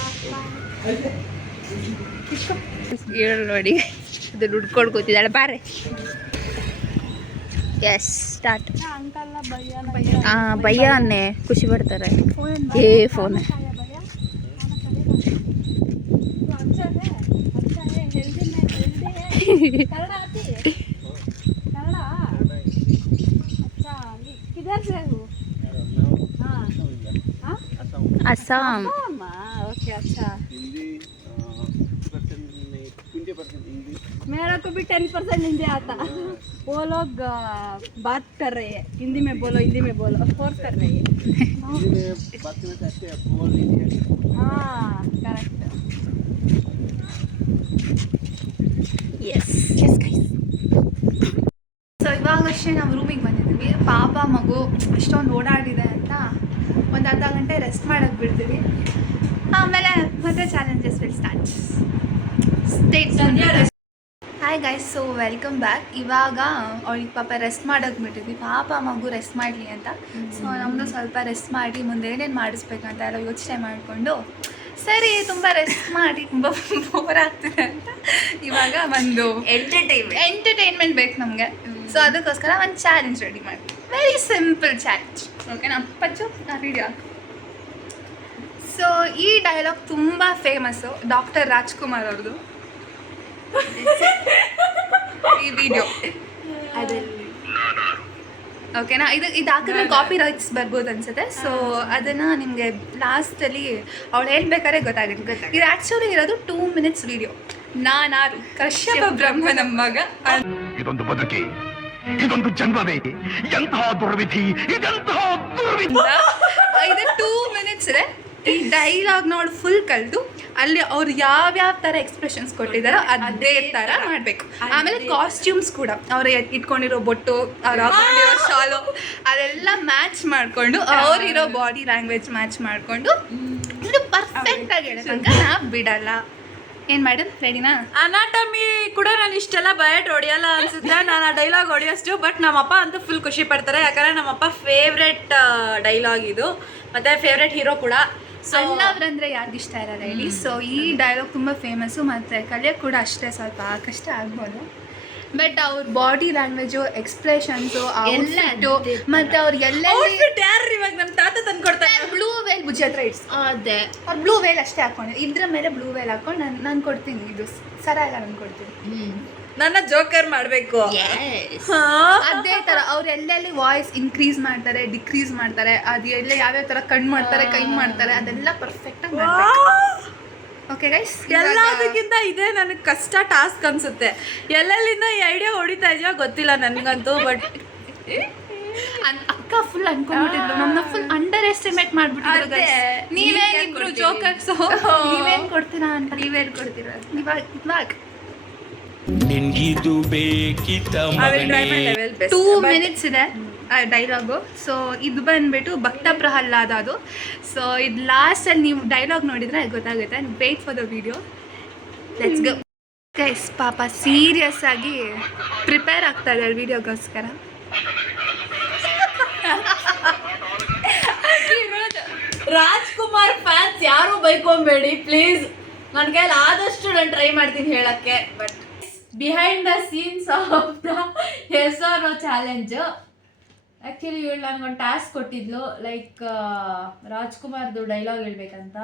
ಹೇಳು ನೋಡಿ, ಅದು ಹುಡ್ಕೊಂಡು ಕೂತಿದ್ದಾಳೆ. ಬಾರೆ. S start. ಭಯ್ಯ ಅನ್ನೆ, ಖುಷಿ ಪಡ್ತಾರೆ. ಏ ಫೋನ್ असम. ओके अच्छा. मेरा को भी 10% हिंदी आता. वो लोग बात कर रहे हैं हिंदी में बोलो फोर्स कर रहे हैं. बात करना चाहते हैं, बोल लीजिए. हाँ करेक्ट. Yes guys. ಸೊ ಇವಾಗಷ್ಟೇ ನಾವು ರೂಮಿಗೆ ಬಂದಿದ್ದೀವಿ. ಪಾಪ ಮಗು ಅಷ್ಟೊಂದು ಓಡಾಡಿದೆ ಅಂತ ಒಂದು ಅರ್ಧ ಗಂಟೆ ರೆಸ್ಟ್ ಮಾಡೋಕ್ಕೆ ಬಿಡ್ತೀವಿ. ಆಮೇಲೆ ಮತ್ತೆ challenges will start. Hi guys, so welcome back. ಇವಾಗ ಅವ್ಳಿಗೆ ಪಾಪ ರೆಸ್ಟ್ ಮಾಡೋಕೆ ಬಿಟ್ಟಿದ್ವಿ. ಪಾಪ ಮಗು ರೆಸ್ಟ್ ಮಾಡಲಿ ಅಂತ. ಸೊ ನಮ್ಮದು ಸ್ವಲ್ಪ ರೆಸ್ಟ್ ಮಾಡಿ ಮುಂದೆ ಏನೇನು ಮಾಡಿಸ್ಬೇಕು ಅಂತ ಎಲ್ಲ ಯೋಚನೆ ಮಾಡಿಕೊಂಡು ಸರಿ ತುಂಬ ರೆಸ್ಟ್ ಮಾಡಿ ತುಂಬ ಬೋರ್ ಆಗ್ತಿದೆ ಅಂತ ಇವಾಗ ಒಂದು ಎಂಟರ್ಟೈನ್ಮೆಂಟ್ ಬೇಕು ನಮಗೆ. ಸೊ ಅದಕ್ಕೋಸ್ಕರ ಒಂದು ಚಾಲೆಂಜ್ ರೆಡಿ ಮಾಡಿ. Very simple challenge. ಓಕೆನಾ ಪಚ್ಚು? ನಾ ವಿಡಿಯೋ. ಸೊ ಈ ಡೈಲಾಗ್ ತುಂಬ ಫೇಮಸ್ಸು, ಡಾಕ್ಟರ್ ರಾಜ್ಕುಮಾರ್ ಅವ್ರದ್ದು ಈ ವಿಡಿಯೋ. ಓಕೆನಾ? ಇದು ಹಾಕಿದ್ರೆ ಕಾಪಿ ರೈಟ್ಸ್ ಬರ್ಬೋದು ಅನ್ಸುತ್ತೆ. ಸೊ ಅದನ್ನು ನಿಮಗೆ ಲಾಸ್ಟಲ್ಲಿ ಅವಳು ಹೇಳ್ಬೇಕಾದ್ರೆ ಗೊತ್ತಾಗುತ್ತೆ. ಇದು ಆ್ಯಕ್ಚುಲಿ ಇರೋದು 2 minutes ವಿಡಿಯೋ. ನಾನಾರು ಕಶ್ಯಪ ಬ್ರಹ್ಮ ನಮ್ಮ ಮಗ. ಇದೊಂದು ಬದುಕಿ, ಇದೊಂದು ಜನ್ಮವೇ, ಎಂತಹ ದುರ್ವಿಧಿ, ಇದೆಂತಹ ದುರ್ವಿಧಿ. ಇದು 2 minutes ಇದೆ. ಈ ಡೈಲಾಗ್ನ ಅವಳು ಫುಲ್ ಕಲಿತು ಅಲ್ಲಿ ಅವ್ರು ಯಾವ್ಯಾವ ಥರ ಎಕ್ಸ್ಪ್ರೆಷನ್ಸ್ ಕೊಟ್ಟಿದ್ದಾರೋ ಅದೇ ಥರ ಮಾಡಬೇಕು. ಆಮೇಲೆ ಕಾಸ್ಟ್ಯೂಮ್ಸ್ ಕೂಡ ಅವ್ರು ಇಟ್ಕೊಂಡಿರೋ ಬೊಟ್ಟು, ಅವ್ರು ಹಾಕೊಂಡಿರೋ ಶಾಲು ಅದೆಲ್ಲ ಮ್ಯಾಚ್ ಮಾಡಿಕೊಂಡು ಅವರಿರೋ ಬಾಡಿ ಲ್ಯಾಂಗ್ವೇಜ್ ಮ್ಯಾಚ್ ಮಾಡಿಕೊಂಡು ಇದು ಪರ್ಫೆಕ್ಟಾಗಿ ಹೇಳೋ ತನಕ ನಾವು ಬಿಡಲ್ಲ. ಏನು ಮೇಡಮ್, ರೆಡಿನಾ? ಅನಾಟಮಿ ಕೂಡ ನಾನು ಇಷ್ಟೆಲ್ಲ ಬಯಟ್ ಹೊಡಿಯಲ್ಲ ಅನ್ಸುತ್ತೆ. ನಾನು ಆ ಡೈಲಾಗ್ ಹೊಡಿಯೋಷ್ಟು. ಬಟ್ ನಮ್ಮಪ್ಪ ಅಂತೂ ಫುಲ್ ಖುಷಿ ಪಡ್ತಾರೆ, ಯಾಕಂದರೆ ನಮ್ಮಪ್ಪ ಫೇವ್ರೆಟ್ ಡೈಲಾಗ್ ಇದು, ಮತ್ತು ಫೇವ್ರೆಟ್ ಹೀರೋ ಕೂಡ. ಸಣ್ಣವ್ರಂದ್ರೆ ಯಾರಿಗೂ ಇಷ್ಟ ಇರಲ್ಲ ಹೇಳಿ. ಸೊ ಈ ಡೈಲಾಗ್ ತುಂಬ ಫೇಮಸ್ಸು, ಮತ್ತು ಕಲಿಯೋಕ್ಕೆ ಕೂಡ ಅಷ್ಟೇ ಸ್ವಲ್ಪ ಕಷ್ಟ ಆಗ್ಬೋದು. ಬಟ್ ಅವ್ರ ಬಾಡಿ ಲ್ಯಾಂಗ್ವೇಜು, ಎಕ್ಸ್ಪ್ರೆಷನ್ಸು, ಔಟ್ಫಿಟ್ಟು, ಮತ್ತು ಅವ್ರು ಯಾರು ಇವಾಗ ನಮ್ಮ ತಾತ ತಂದು ಕೊಡ್ತಾರೆ. ಬ್ಲೂ ವೇಲ್ ಭುಜ ಹತ್ರ ಇಡ್ಸ್ ಅದೇ ಅವ್ರು ಬ್ಲೂ ವೇಲ್ ಅಷ್ಟೇ ಹಾಕೊಂಡು ಇದ್ರ ಮೇಲೆ ಬ್ಲೂ ವೇಲ್ ಹಾಕೊಂಡು ನಾನು ಕೊಡ್ತೀನಿ. ಇದು ಸರ ಎಲ್ಲ ನಾನು ಕೊಡ್ತೀನಿ. ನನ್ನ ಜೋಕರ್ ಮಾಡಬೇಕು. ಅದೇ ಥರ ಅವ್ರು ಎಲ್ಲೆಲ್ಲಿ ವಾಯ್ಸ್ ಇನ್ಕ್ರೀಸ್ ಮಾಡ್ತಾರೆ, ಡಿಕ್ರೀಸ್ ಮಾಡ್ತಾರೆ, ಅದು ಎಲ್ಲ ಯಾವ್ಯಾವ ಥರ ಕಣ್ಣು ಮಾಡ್ತಾರೆ, ಕೈ ಮಾಡ್ತಾರೆ, ಅದೆಲ್ಲ ಪರ್ಫೆಕ್ಟಾಗಿ ಮಾಡ್ತಾರೆ. ಓಕೆ ಗೈಸ್, ಎಲ್ಲದಕ್ಕಿಂತ ಇದೇ ನನಗೆ ಕಷ್ಟ ಟಾಸ್ಕ್ ಅನ್ಸುತ್ತೆ. ಎಲ್ಲೆಲ್ಲಿಂದ ಈ ಐಡಿಯಾ ಹೊಡಿತಾ ಇದೆಯೋ ಗೊತ್ತಿಲ್ಲ ನನಗಂತೂ. ಬಟ್ ಅಕ್ಕ ಫುಲ್ ಅನ್ಕೊಂಡ್ಬಿಟ್ಟಿದ್ರು, ನಮ್ಮನ್ನ ಫುಲ್ ಅಂಡರ್ ಎಸ್ಟಿಮೇಟ್ ಮಾಡ್ಬಿಟ್ಟಿದ್ರು. ನೀವೇನ್ ಇಬ್ರು ಜೋಕರ್ಸ್, ನೀವೇನ್ ಕೊಡ್ತೀರಾ ಅಂತ. ನೀವೇನ್ ಕೊಡ್ತೀರಾ ಇವಾಗ? ನಿನ್ಗಿದು ಬೇಕಿತ್ತ 2 minutes ಇದೆ ಡೈಲಾಗು. ಸೊ ಇದು ಬಂದ್ಬಿಟ್ಟು ಭಕ್ತ ಪ್ರಹ್ಲಾದ ಅದು. ಸೊ ಇದು ಲಾಸ್ಟಲ್ಲಿ ನೀವು ಡೈಲಾಗ್ ನೋಡಿದರೆ ಗೊತ್ತಾಗುತ್ತೆ. Wait for the video. Let's go guys. ಪಾಪ ಸೀರಿಯಸ್ ಆಗಿ ಪ್ರಿಪೇರ್ ಆಗ್ತಾ ಇದ್ದಾಳೆ ವಿಡಿಯೋಗೋಸ್ಕರ. ರಾಜ್ಕುಮಾರ್ ಫ್ಯಾನ್ಸ್ ಯಾರು ಬೈಕೊಂಬೇಡಿ ಪ್ಲೀಸ್. ನನ್ನ ಕೈಯಲ್ಲಿ ಆದಷ್ಟು ನಾನು ಟ್ರೈ ಮಾಡ್ತೀನಿ ಹೇಳಕ್ಕೆ. But behind the scenes of the yes or no challenge, actually ಇವಳು ನನಗೊಂದು ಟಾಸ್ಕ್ ಕೊಟ್ಟಿದ್ಲು, ಲೈಕ್ ರಾಜ್ಕುಮಾರ್ದು ಡೈಲಾಗ್ ಹೇಳ್ಬೇಕಂತ.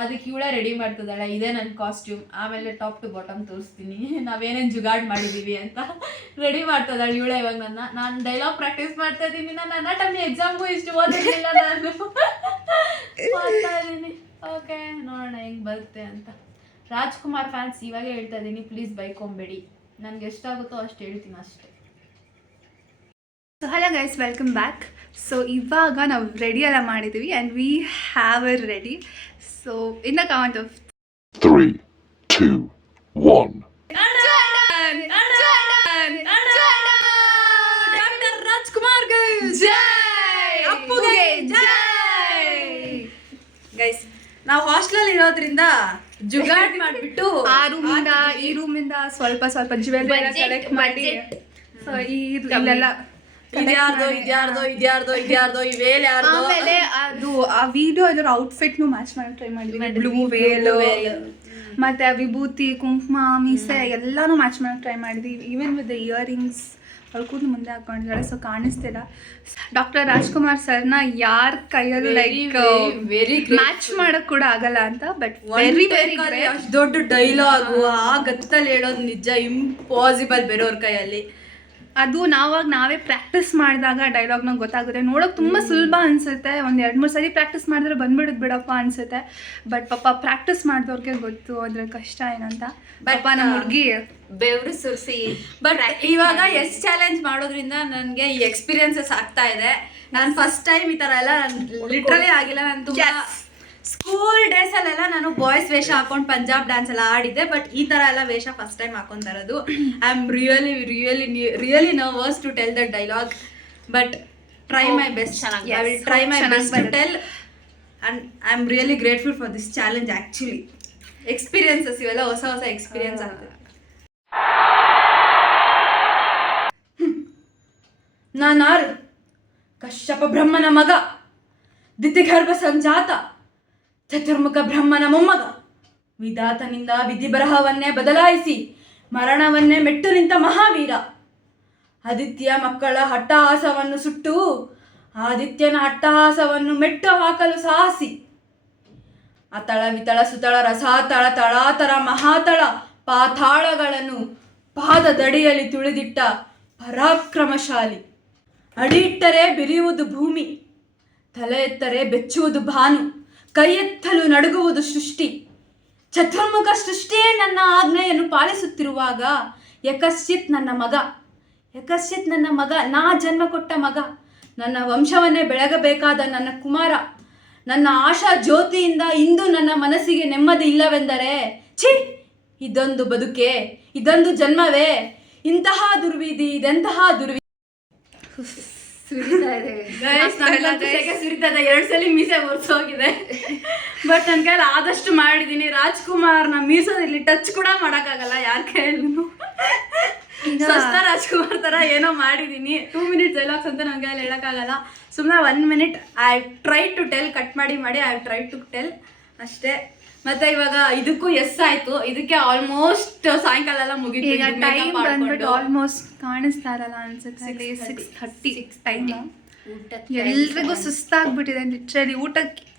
ಅದಕ್ಕೆ ಇವಳೇ ರೆಡಿ ಮಾಡ್ತಿದ್ದಾಳೆ. ಇದೇ ನನ್ನ ಕಾಸ್ಟ್ಯೂಮ್, ಆಮೇಲೆ ಟಾಪ್ ಟು ಬಾಟಮ್ ತೋರಿಸ್ತೀನಿ ನಾವೇನೇನು ಜುಗಾಡ್ ಮಾಡಿದ್ದೀವಿ ಅಂತ ರೆಡಿ ಮಾಡ್ತಿದ್ದಾಳೆ ಇವಳೇ. ಇವಾಗ ನಾನು ಡೈಲಾಗ್ ಪ್ರಾಕ್ಟೀಸ್ ಮಾಡ್ತಾ ಇದ್ದೀನಿ. ನಾನು ಅನಾಟಮಿ ಎಕ್ಸಾಮ್ಗೂ ಇಷ್ಟು ಓದಿರಲಿಲ್ಲ, ನಾನು ಮಾಡ್ತಾ ಇದ್ದೀನಿ. ಓಕೆ, ನೋಡೋಣ ಹೆಂಗೆ ಬರುತ್ತೆ ಅಂತ. ರಾಜ್ಕುಮಾರ್ ಫ್ಯಾನ್ಸ್ ಇವಾಗ ಹೇಳ್ತಾ ಇದ್ದೀನಿ, ಪ್ಲೀಸ್ ಬೈಕೊಂಬೇಡಿ. ನನಗೆ ಎಷ್ಟಾಗುತ್ತೋ ಅಷ್ಟು ಹೇಳ್ತೀನಿ ಅಷ್ಟೇ. So hello guys, welcome back. So ಇವಾಗ ನಾವು ರೆಡಿ ಎಲ್ಲ ಮಾಡಿದ್ದೀವಿ and we have a ready. So in the count of 3, 2, 1. Doctor Rajkumar ಅಪ್ಪುಗೆ ಗೈಸ್. ನಾವು ಹಾಸ್ಟೆಲ್ ಇರೋದ್ರಿಂದ ಜುಗಾಡ್ ಮಾಡಿಬಿಟ್ಟು ಆ ರೂಮಿಂದ ಈ ರೂಮಿಂದ ಸ್ವಲ್ಪ ಸ್ವಲ್ಪ ಜ್ಯುವೆಲ್ಲರಿ ಕಲೆಕ್ಟ್ ಮಾಡಿ. ಸೊ ಇಲ್ಲೆಲ್ಲ ಆಮೇಲೆ ಅದು ಆ ವಿಡಿಯೋ ಅದರ ಔಟ್ಫಿಟ್ನು ಮ್ಯಾಚ್ ಮಾಡಕ್ಕೆ ಟ್ರೈ ಮಾಡಿದ್ವಿ. ಬ್ಲೂ ವೇಲ್ ಮತ್ತೆ ವಿಭೂತಿ, ಕುಂಕುಮ, ಮೀಸೆ ಎಲ್ಲಾನು ಮ್ಯಾಚ್ ಮಾಡಕ್ಕೆ ಟ್ರೈ ಮಾಡಿದ್ವಿ. ಈವನ್ ವಿತ್ ದ ಇಯರಿಂಗ್ಸ್ ಅವ್ರು ಕೂದಲು ಮುಂದೆ ಹಾಕೊಂಡಿದ್ದಾಳೆ, ಸೊ ಕಾಣಿಸ್ತಿಲ್ಲ. ಡಾಕ್ಟರ್ ರಾಜ್ಕುಮಾರ್ ಸರ್ನ ಯಾರ ಕೈಯಲ್ಲೂ ಲೈಕ್ ಮ್ಯಾಚ್ ಮಾಡಕ್ ಕೂಡ ಆಗಲ್ಲ ಅಂತ. ಬಟ್ ವೆರಿ ವೆರಿ ಅಷ್ಟು ದೊಡ್ಡ ಡೈಲಾಗು ಆ ಗತ್ತಲ್ಲಿ ಹೇಳೋದು ನಿಜ ಇಂಪಾಸಿಬಲ್ ಬೇರೆಯವ್ರ ಕೈಯಲ್ಲಿ. ಅದು ನಾವೇ ಪ್ರಾಕ್ಟೀಸ್ ಮಾಡಿದಾಗ ಡೈಲಾಗ್ನ ಗೊತ್ತಾಗುತ್ತೆ. ನೋಡೋಕೆ ತುಂಬ ಸುಲಭ ಅನಿಸುತ್ತೆ, ಒಂದು 2-3 ಸರಿ ಪ್ರಾಕ್ಟೀಸ್ ಮಾಡಿದ್ರೆ ಬಂದ್ಬಿಡುತ್ತೆ ಬಿಡಪ್ಪ ಅನಿಸುತ್ತೆ. ಬಟ್ ಪಾಪ ಪ್ರಾಕ್ಟೀಸ್ ಮಾಡಿದವ್ರಿಗೆ ಗೊತ್ತು ಅದ್ರ ಕಷ್ಟ ಏನಂತ. ಪಾಪ ನಮ್ಮ ಹುಡುಗಿ ಬೆವರು ಸುರಿಸಿ. ಬಟ್ ಇವಾಗ ಚಾಲೆಂಜ್ ಮಾಡೋದ್ರಿಂದ ನನಗೆ ಈ ಎಕ್ಸ್ಪೀರಿಯನ್ಸಸ್ ಆಗ್ತಾ ಇದೆ. ನಾನು ಫಸ್ಟ್ ಟೈಮ್ ಈ ಥರ ಎಲ್ಲ ಲಿಟ್ರಲಿ ಆಗಿಲ್ಲ. ನಾನು ತುಂಬ ಸ್ಕೂಲ್ ಡೇಸಲ್ಲೆಲ್ಲ ನಾನು ಬಾಯ್ಸ್ ವೇಷ ಹಾಕೊಂಡು ಪಂಜಾಬ್ ಡ್ಯಾನ್ಸ್ ಎಲ್ಲ ಆಡಿದ್ದೆ. ಬಟ್ ಈ ಥರ ಎಲ್ಲ ವೇಷ ಫಸ್ಟ್ ಟೈಮ್ ಹಾಕೊತಾ ಇರೋದು. I am really nervous to tell the dialogue. But try my best. I will try my best to tell and I am really grateful for this challenge actually. Experiences ಇವೆಲ್ಲ ಹೊಸ ಹೊಸ experience ಆಗ್ತದೆ. ನಾನಾರು ಕಶ್ಯಪ ಬ್ರಹ್ಮನ ಮಗ, ದಿತಿಗರ್ಭ ಸಂಜಾತ, ಚತುರ್ಮುಖ ಬ್ರಹ್ಮನ ಮೊಮ್ಮಗ, ವಿಧಾತನಿಂದ ವಿಧಿ ಬರಹವನ್ನೇ ಬದಲಾಯಿಸಿ ಮರಣವನ್ನೇ ಮೆಟ್ಟು ನಿಂತ ಮಹಾವೀರ, ಆದಿತ್ಯ ಮಕ್ಕಳ ಹಟ್ಟಹಾಸವನ್ನು ಸುಟ್ಟು ಆದಿತ್ಯನ ಅಟ್ಟಹಾಸವನ್ನು ಮೆಟ್ಟು ಹಾಕಲು ಸಾಹಸಿ, ಅತಳ ವಿತಳ ಸುತಳ ರಸಾತಳ ತಳಾತರ ಮಹಾತಳ ಪಾತಾಳಗಳನ್ನು ಪಾದದಡಿಯಲ್ಲಿ ತುಳಿದಿಟ್ಟ ಪರಾಕ್ರಮಶಾಲಿ, ಅಡಿ ಇಟ್ಟರೆ ಬಿರಿಯುವುದು ಭೂಮಿ, ತಲೆ ಎತ್ತರೆ ಬೆಚ್ಚುವುದು ಭಾನು, ಕೈ ಎತ್ತಲು ನಡುಗುವುದು ಸೃಷ್ಟಿ, ಚತುರ್ಮುಖ ಸೃಷ್ಟಿಯೇ ನನ್ನ ಆಜ್ಞೆಯನ್ನು ಪಾಲಿಸುತ್ತಿರುವಾಗ ಯಕಶ್ಚಿತ್ ನನ್ನ ಮಗ, ಯಕಶ್ಚಿತ್ ನನ್ನ ಮಗ, ನಾ ಜನ್ಮ ಕೊಟ್ಟ ಮಗ, ನನ್ನ ವಂಶವನ್ನೇ ಬೆಳಗಬೇಕಾದ ನನ್ನ ಕುಮಾರ, ನನ್ನ ಆಶಾ ಜ್ಯೋತಿಯಿಂದ ಇಂದು ನನ್ನ ಮನಸ್ಸಿಗೆ ನೆಮ್ಮದಿ ಇಲ್ಲವೆಂದರೆ ಛೀ, ಇದೊಂದು ಬದುಕೆ, ಇದೊಂದು ಜನ್ಮವೇ, ಇಂತಹ ದುರ್ವಿಧಿ, ಇದೆಂತಹ ದುರ್ವಿಧಿ. ಸುರಿತದೆ 2 ಸಲ ಮೀಸೆ ಒರೆಸೋಗಿದೆ. ಬಟ್ ನನ್ನ ಕೈಲಿ ಆದಷ್ಟು ಮಾಡಿದ್ದೀನಿ. ರಾಜ್ಕುಮಾರ್ನ ಮೀಸೋದಿಲ್ಲಿ ಟಚ್ ಕೂಡ ಮಾಡೋಕ್ಕಾಗಲ್ಲ ಯಾರ ಕೈಯಲ್ಲೂ. ಸ್ವಸ್ಥ ರಾಜ್ಕುಮಾರ್ ಥರ ಏನೋ ಮಾಡಿದ್ದೀನಿ. 2 minutes ಡೈಲಾಗ್ಸ್ ಅಂತ ನನ್ನ ಕೈಯಲ್ಲಿ ಹೇಳೋಕ್ಕಾಗಲ್ಲ. ಸುಮ್ಮನೆ 1 minute I try to tell, cut ಮಾಡಿ ಐ ಟ್ರೈ ಟು ಟೆಲ್ ಅಷ್ಟೇ. ಮತ್ತೆ ಇವಾಗ ಇದಕ್ಕೂ ಆಯ್ತು. ಇದಕ್ಕೆ ಆಲ್ಮೋಸ್ಟ್ ಸಾಯಂಕಾಲ ಎಲ್ಲ ಮುಗಿತು. ಟೈಮ್ ಬಂದ್ಬಿಟ್ಟು ಆಲ್ಮೋಸ್ಟ್ ಕಾಣಿಸ್ತಾ ಇರಲ್ಲ ಅನ್ಸುತ್ತೆ. 6:30 ಟೈಮು. ಎಲ್ರಿಗೂ ಸುಸ್ತಾಗ್ಬಿಟ್ಟಿದೆ ಲಿಟ್ರಲಿ.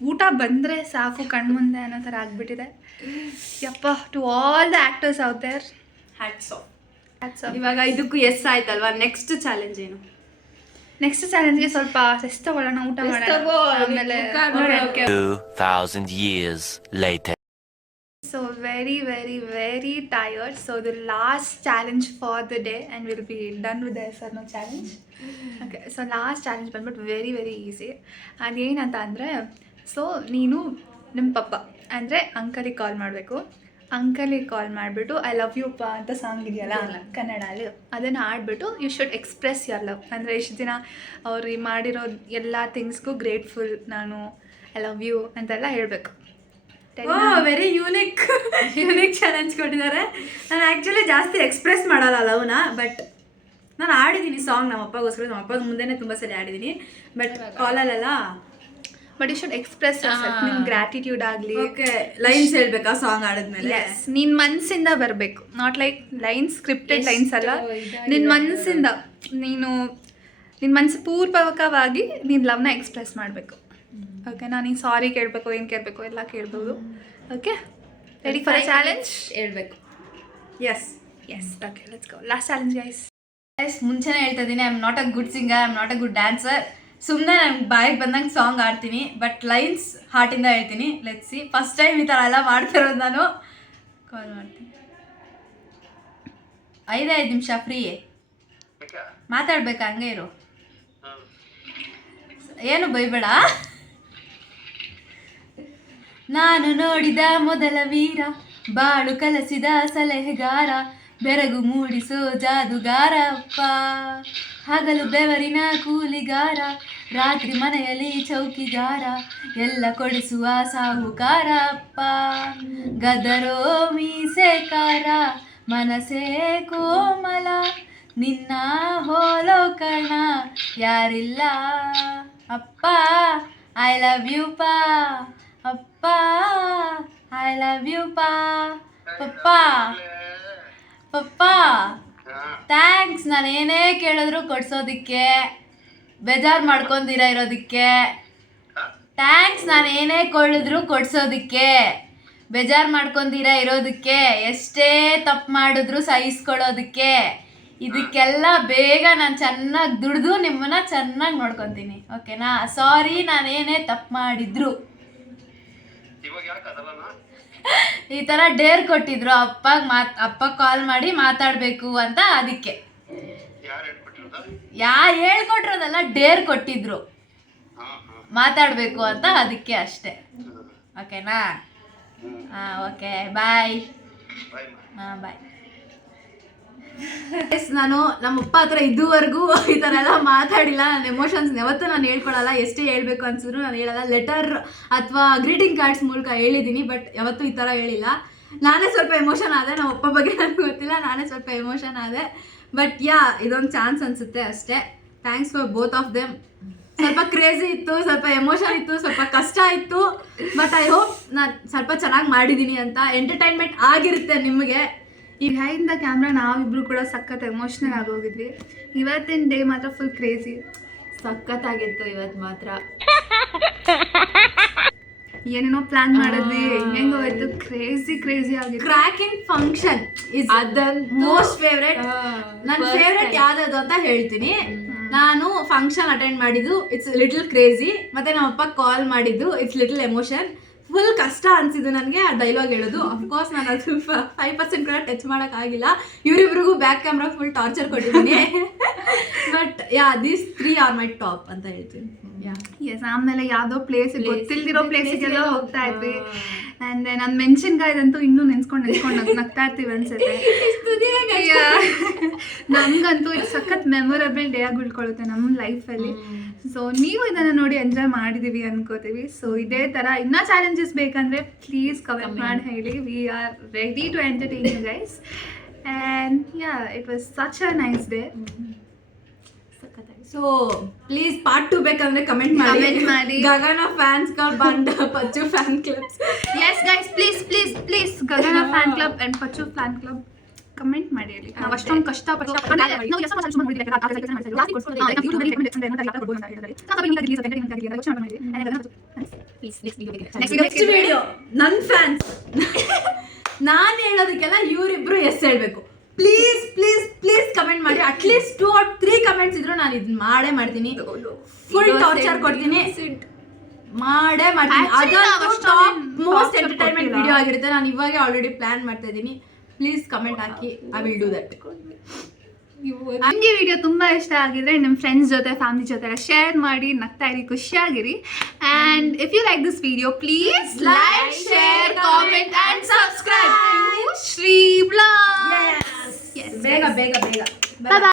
ಊಟ ಬಂದರೆ ಸಾಕು ಕಣ್ಮುಂದೆ ಅನ್ನೋ ಥರ ಆಗ್ಬಿಟ್ಟಿದೆ. ಯಪ್ಪ, to all the actors out there, hats off. ಇವಾಗ ಇದಕ್ಕೂ ಆಯ್ತಲ್ವಾ, ನೆಕ್ಸ್ಟ್ ಚಾಲೆಂಜ್ ಏನು? ನೆಕ್ಸ್ಟ್ ಚಾಲೆಂಜ್ಗೆ ಸ್ವಲ್ಪ ರೆಸ್ಟ್ ತಗೊಳ್ಳೋಣ, ಊಟ ಮಾಡೋಣ ಆಮೇಲೆ. 2000 years later. So very very very tired. So the last challenge for the day and we'll be done with the yes or no challenge. Okay, so last challenge ಬಂದ್ಬಿಟ್ಟು very very easy. ಅದೇನಂತ ಅಂದರೆ, so ನೀನು ನಿಮ್ಮ ಪಪ್ಪ ಅಂದರೆ ಅಂಕಲಿಗೆ ಕಾಲ್ ಮಾಡಬೇಕು. ಅಂಕಲಿಗೆ ಕಾಲ್ ಮಾಡಿಬಿಟ್ಟು I love you ಪಾ ಅಂತ ಸಾಂಗ್ ಇದೆಯಲ್ಲ ಕನ್ನಡಲ್ಲಿ, ಅದನ್ನು ಆಡ್ಬಿಟ್ಟು you should express your love. ಅಂದರೆ ಇಷ್ಟು ದಿನ ಅವ್ರು ಮಾಡಿರೋ ಎಲ್ಲ ಥಿಂಗ್ಸ್ಗೂ ಗ್ರೇಟ್ಫುಲ್ ನಾನು, ಐ ಲವ್ ಯು ಅಂತೆಲ್ಲ ಹೇಳಬೇಕು. ವೆರಿ ಯೂನಿಕ್ ಚಾಲೆಂಜ್ ಕೊಟ್ಟಿದ್ದಾರೆ. ನಾನು ಆ್ಯಕ್ಚುಲಿ ಜಾಸ್ತಿ ಎಕ್ಸ್ಪ್ರೆಸ್ ಮಾಡಲ್ಲ ಲವ್ನ, ಬಟ್ ನಾನು ಆಡಿದ್ದೀನಿ ಸಾಂಗ್ ನಮ್ಮ ಅಪ್ಪಗೋಸ್ಕರ. ನಮ್ಮ ಅಪ್ಪಗೆ ಮುಂದೆನೇ ತುಂಬ ಸರಿ ಆಡಿದ್ದೀನಿ, ಬಟ್ ಕಾಲಲ್ಲೆಲ್ಲ. ಬಟ್ ಯು ಶುಡ್ ಎಕ್ಸ್ಪ್ರೆಸ್ ನಿಮ್ಮ ಗ್ರ್ಯಾಟಿಟ್ಯೂಡ್ ಆಗಲಿ. ಓಕೆ, ಲೈನ್ಸ್ ಹೇಳ್ಬೇಕಾ ಸಾಂಗ್ ಆಡಿದ್ಮೇಲೆ? ನಿನ್ನ ಮನಸ್ಸಿಂದ ಬರಬೇಕು, not like lines, scripted lines ಅಲ್ಲ. ನಿನ್ನ ಮನಸ್ಸಿಂದ ನೀನು ನಿನ್ನ ಮನಸ್ಸು ಪೂರ್ವಕವಾಗಿ ನೀನು ಲವ್ನ ಎಕ್ಸ್ಪ್ರೆಸ್ ಮಾಡಬೇಕು. ಓಕೆ, ನಾನು ನೀನು ಸಾರಿ ಕೇಳಬೇಕು, ಏನು ಕೇಳಬೇಕು ಎಲ್ಲ ಕೇಳ್ಬೋದು. Okay, ready for a challenge? ಹೇಳ್ಬೇಕು. Yes. Okay, let's go. Last challenge guys. ಮುಂಚೆನೇ ಹೇಳ್ತಾ ಇದ್ದೀನಿ, I am not a good singer, I am not a good dancer. ಸುಮ್ಮನೆ ನಂಗೆ ಬಾಯಿಗೆ ಬಂದಂಗೆ ಸಾಂಗ್ ಆಡ್ತೀನಿ, ಬಟ್ ಲೈನ್ಸ್ ಹಾರ್ಟಿಂದ ಹೇಳ್ತೀನಿ. Let's see. ಫಸ್ಟ್ ಟೈಮ್ ಈ ಥರ ಎಲ್ಲ ಮಾಡ್ತಿರೋದು ನಾನು. ಕಾಲ್ ಮಾಡ್ತೀನಿ. 5 ನಿಮಿಷ ಫ್ರೀ ಮಾತಾಡ್ಬೇಕಾ? ಹಂಗೆ ಇರು, ಏನು ಬೈಬೇಡ. ನಾನು ನೋಡಿದ ಮೊದಲ ವೀರ, ಬಾಳು ಕಲಸಿದ ಸಲಹೆಗಾರ, ಬೆರಗು ಮೂಡಿಸೋ ಜಾದುಗಾರ ಅಪ್ಪ, ಹಗಲು ಬೆವರಿನ ಕೂಲಿಗಾರ, ರಾತ್ರಿ ಮನೆಯಲ್ಲಿ ಚೌಕಿಗಾರ, ಎಲ್ಲ ಕೊಡಿಸುವ ಸಾಹುಕಾರ ಅಪ್ಪ, ಗದರೋ ಮೀಸೆಕಾರ, ಮನಸೇ ಕೋಮಲ, ನಿನ್ನ ಹೋಲೋ ಕಣ ಯಾರಿಲ್ಲ ಅಪ್ಪ, ಐ ಲವ್ ಯು ಪಾ ಅಪ್ಪ, ಐ ಲವ್ ಯು ಪಾ ಪಪ್ಪ. ಪಪ್ಪ ಥ್ಯಾಂಕ್ಸ್, ನಾನು ಏನೇ ಕೇಳಿದ್ರು ಕೊಡ್ಸೋದಕ್ಕೆ, ಬೇಜಾರು ಮಾಡ್ಕೊಂದಿರ ಇರೋದಕ್ಕೆ. ಥ್ಯಾಂಕ್ಸ್, ನಾನು ಏನೇ ಕೊಳ್ಳಿದ್ರು ಕೊಡ್ಸೋದಕ್ಕೆ, ಬೇಜಾರು ಮಾಡ್ಕೊಂದಿರ ಇರೋದಕ್ಕೆ, ಎಷ್ಟೇ ತಪ್ಪು ಮಾಡಿದ್ರು ಸಹಿಸ್ಕೊಳ್ಳೋದಕ್ಕೆ. ಇದಕ್ಕೆಲ್ಲ ಬೇಗ ನಾನು ಚೆನ್ನಾಗಿ ದುಡಿದು ನಿಮ್ಮನ್ನ ಚೆನ್ನಾಗಿ ನೋಡ್ಕೊತೀನಿ. ಓಕೆನಾ? ಸಾರಿ, ನಾನೇನೇ ತಪ್ಪು ಮಾಡಿದ್ರು. ಈ ಥರ ಡೇರ್ ಕೊಟ್ಟಿದ್ರು ಅಪ್ಪ ಕಾಲ್ ಮಾಡಿ ಮಾತಾಡಬೇಕು ಅಂತ. ಅದಕ್ಕೆ ಹೇಳ್ಕೊಟ್ರೋದಲ್ಲ, ಡೇರ್ ಕೊಟ್ಟಿದ್ರು ಮಾತಾಡಬೇಕು ಅಂತ, ಅದಕ್ಕೆ ಅಷ್ಟೇ. ಓಕೆನಾ? ಹಾಂ, ಓಕೆ, ಬಾಯ್. ಹಾಂ, ಬಾಯ್. ನಾನು ನಮ್ಮಪ್ಪ ಹತ್ರ ಇದುವರೆಗೂ ಈ ಥರ ಎಲ್ಲ ಮಾತಾಡಿಲ್ಲ. ನನ್ನ ಎಮೋಷನ್ಸ್ ಯಾವತ್ತೂ ನಾನು ಹೇಳ್ಕೊಳಲ್ಲ. ಎಷ್ಟೇ ಹೇಳ್ಬೇಕು ಅನ್ಸಿದ್ರು ನಾನು ಹೇಳಲ್ಲ. ಲೆಟರ್ ಅಥವಾ ಗ್ರೀಟಿಂಗ್ ಕಾರ್ಡ್ಸ್ ಮೂಲಕ ಹೇಳಿದ್ದೀನಿ, ಬಟ್ ಯಾವತ್ತೂ ಈ ಥರ ಹೇಳಿಲ್ಲ. ನಾನೇ ಸ್ವಲ್ಪ ಎಮೋಷನ್ ಆದೆ. ನಮ್ಮ ಅಪ್ಪ ಬಗ್ಗೆ ನನಗೆ ಗೊತ್ತಿಲ್ಲ, ನಾನೇ ಸ್ವಲ್ಪ ಎಮೋಷನ್ ಆದೆ. ಬಟ್ ಇದೊಂದು ಚಾನ್ಸ್ ಅನಿಸುತ್ತೆ ಅಷ್ಟೇ. Thanks for both of them. ಸ್ವಲ್ಪ ಕ್ರೇಜಿ ಇತ್ತು, ಸ್ವಲ್ಪ ಎಮೋಷನ್ ಇತ್ತು, ಸ್ವಲ್ಪ ಕಷ್ಟ ಇತ್ತು, ಬಟ್ ಐ ಹೋಪ್ ನಾನು ಸ್ವಲ್ಪ ಚೆನ್ನಾಗಿ ಮಾಡಿದ್ದೀನಿ ಅಂತ. ಎಂಟರ್ಟೈನ್ಮೆಂಟ್ ಆಗಿರುತ್ತೆ ನಿಮಗೆ. ಬಿಹೈಂಡ್ ದ ಕ್ಯಾಮ್ರಾ ನಾವಿಬ್ರು ಕೂಡ ಸಖತ್ ಎಮೋಷ್ನಲ್ ಆಗೋಗಿದ್ವಿ. ಇವತ್ತಿನ ಡೇ ಮಾತ್ರ ಫುಲ್ ಕ್ರೇಜಿ, ಸಖತ್ತಾಗಿತ್ತು ಇವತ್ತು ಮಾತ್ರ. ಏನೇನೋ ಪ್ಲಾನ್ ಮಾಡಿದ್ವಿ, ಹೆಂಗೆ ಹೋಯ್ತು, ಕ್ರೇಜಿ ಆಗಿತ್ತು. Cracking function is most favourite. ನನ್ನ ಫೇವ್ರೆಟ್ ಯಾವ್ದು ಅಂತ ಹೇಳ್ತೀನಿ. ನಾನು ಫಂಕ್ಷನ್ ಅಟೆಂಡ್ ಮಾಡಿದ್ದು ಇಟ್ಸ್ ಲಿಟಲ್ ಕ್ರೇಜಿ, ಮತ್ತೆ ನಮ್ಮಪ್ಪ ಕಾಲ್ ಮಾಡಿದ್ದು ಇಟ್ಸ್ ಲಿಟಲ್ ಎಮೋಷನ್. ಫುಲ್ ಕಷ್ಟ ಅನಿಸಿದ್ದು ನನಗೆ ಆ ಡೈಲಾಗ್ ಹೇಳೋದು. ಅಫ್ಕೋರ್ಸ್ ನಾನು ಅದು 5% ಕೂಡ ಟಚ್ ಮಾಡೋಕ್ಕಾಗಿಲ್ಲ. ಇವರಿಬ್ರಿಗೂ ಬ್ಯಾಕ್ ಕ್ಯಾಮ್ರಾ ಫುಲ್ ಟಾರ್ಚರ್ ಕೊಟ್ಟಿದ್ದೀನಿ. But these 3 R my top ಅಂತ ಹೇಳ್ತೀನಿ. ಎಸ್, ಆಮೇಲೆ ಯಾವುದೋ ಪ್ಲೇಸ್ ಗೊತ್ತಿಲ್ದಿರೋ ಪ್ಲೇಸಿಗೆಲ್ಲ ಹೋಗ್ತಾ ಇದ್ವಿ. ಆ್ಯಂಡ್ ನಾನು ಮೆಣಸಿನ್ಕಾಯ್ದಂತೂ ಇನ್ನೂ ನೆನ್ಸ್ಕೊಂಡು ನಗ್ತಾ ಇರ್ತೀವಿ ಅನ್ಸುತ್ತೆ. ನಮಗಂತೂ ಇದು ಸಖತ್ ಮೆಮೊರಬಲ್ ಡೇ ಆಗಿ ಉಳ್ಕೊಳ್ಳುತ್ತೆ ನಮ್ಮ ಲೈಫಲ್ಲಿ. ಸೊ ನೀವು ಇದನ್ನು ನೋಡಿ ಎಂಜಾಯ್ ಮಾಡಿದ್ದೀವಿ ಅನ್ಕೋತೀವಿ. ಸೊ ಇದೇ ಥರ ಇನ್ನೂ ಚಾಲೆಂಜಸ್ ಬೇಕಂದರೆ ಪ್ಲೀಸ್ ಕಮೆಂಟ್ ಮಾಡಿ ಹೇಳಿ. We are ready to entertain you guys. And it was such a nice day. So please part 2 ಬೇಕಂದ್ರೆ ಕಮೆಂಟ್ ಮಾಡಿ. Gagana fans club and Pachchu fan clubs. Yes guys, please Gagana fan club and Pachchu fan club comment ಮಾಡಿ. ಅಲ್ಲಿ ನಾವು ಅಷ್ಟೊಂದು ಕಷ್ಟಪಟ್ಟು next video ನನ್ನ fans ನಾನು ಹೇಳೋದಕ್ಕೆಲ್ಲ ಇವರಿಬ್ರು ಎಸ್ ಹೇಳ್ಬೇಕು. ಪ್ಲೀಸ್ ಕಮೆಂಟ್ ಮಾಡಿ. ಅಟ್ಲೀಸ್ಟ್ 2 or 3 ಕಮೆಂಟ್ಸ್ ಇದ್ರು ನಾನು ಇದನ್ನ ಮಾಡೇ ಮಾಡ್ತೀನಿ. ಫುಲ್ ಟಾರ್ಚರ್ ಕೊಡ್ತೀನಿ, ಮಾಡೇ ಮಾಡ್ತೀನಿ. ಅದಂತೂ ಟಾಪ್ ಮೋಸ್ಟ್ ಎಂಟರ್ಟೈನ್ಮೆಂಟ್ ವಿಡಿಯೋ ಆಗಿರುತ್ತೆ. ನಾನು ಇವಾಗ ಆಲ್ರೆಡಿ ಪ್ಲಾನ್ ಮಾಡ್ತಾ ಇದ್ದೀನಿ. Please comment hockey, I will do that. ನಮಗೆ ವಿಡಿಯೋ ತುಂಬ ಇಷ್ಟ ಆಗಿದ್ರೆ ನಿಮ್ಮ ಫ್ರೆಂಡ್ಸ್ ಜೊತೆ, ಫ್ಯಾಮಿಲಿ ಜೊತೆ ಎಲ್ಲ ಶೇರ್ ಮಾಡಿ, ನಗ್ತಾ ಇರಿ, ಖುಷಿಯಾಗಿರಿ. And if you like this video please like, share, comment and subscribe to Shri blogs. ಬೇಗ. Bye bye.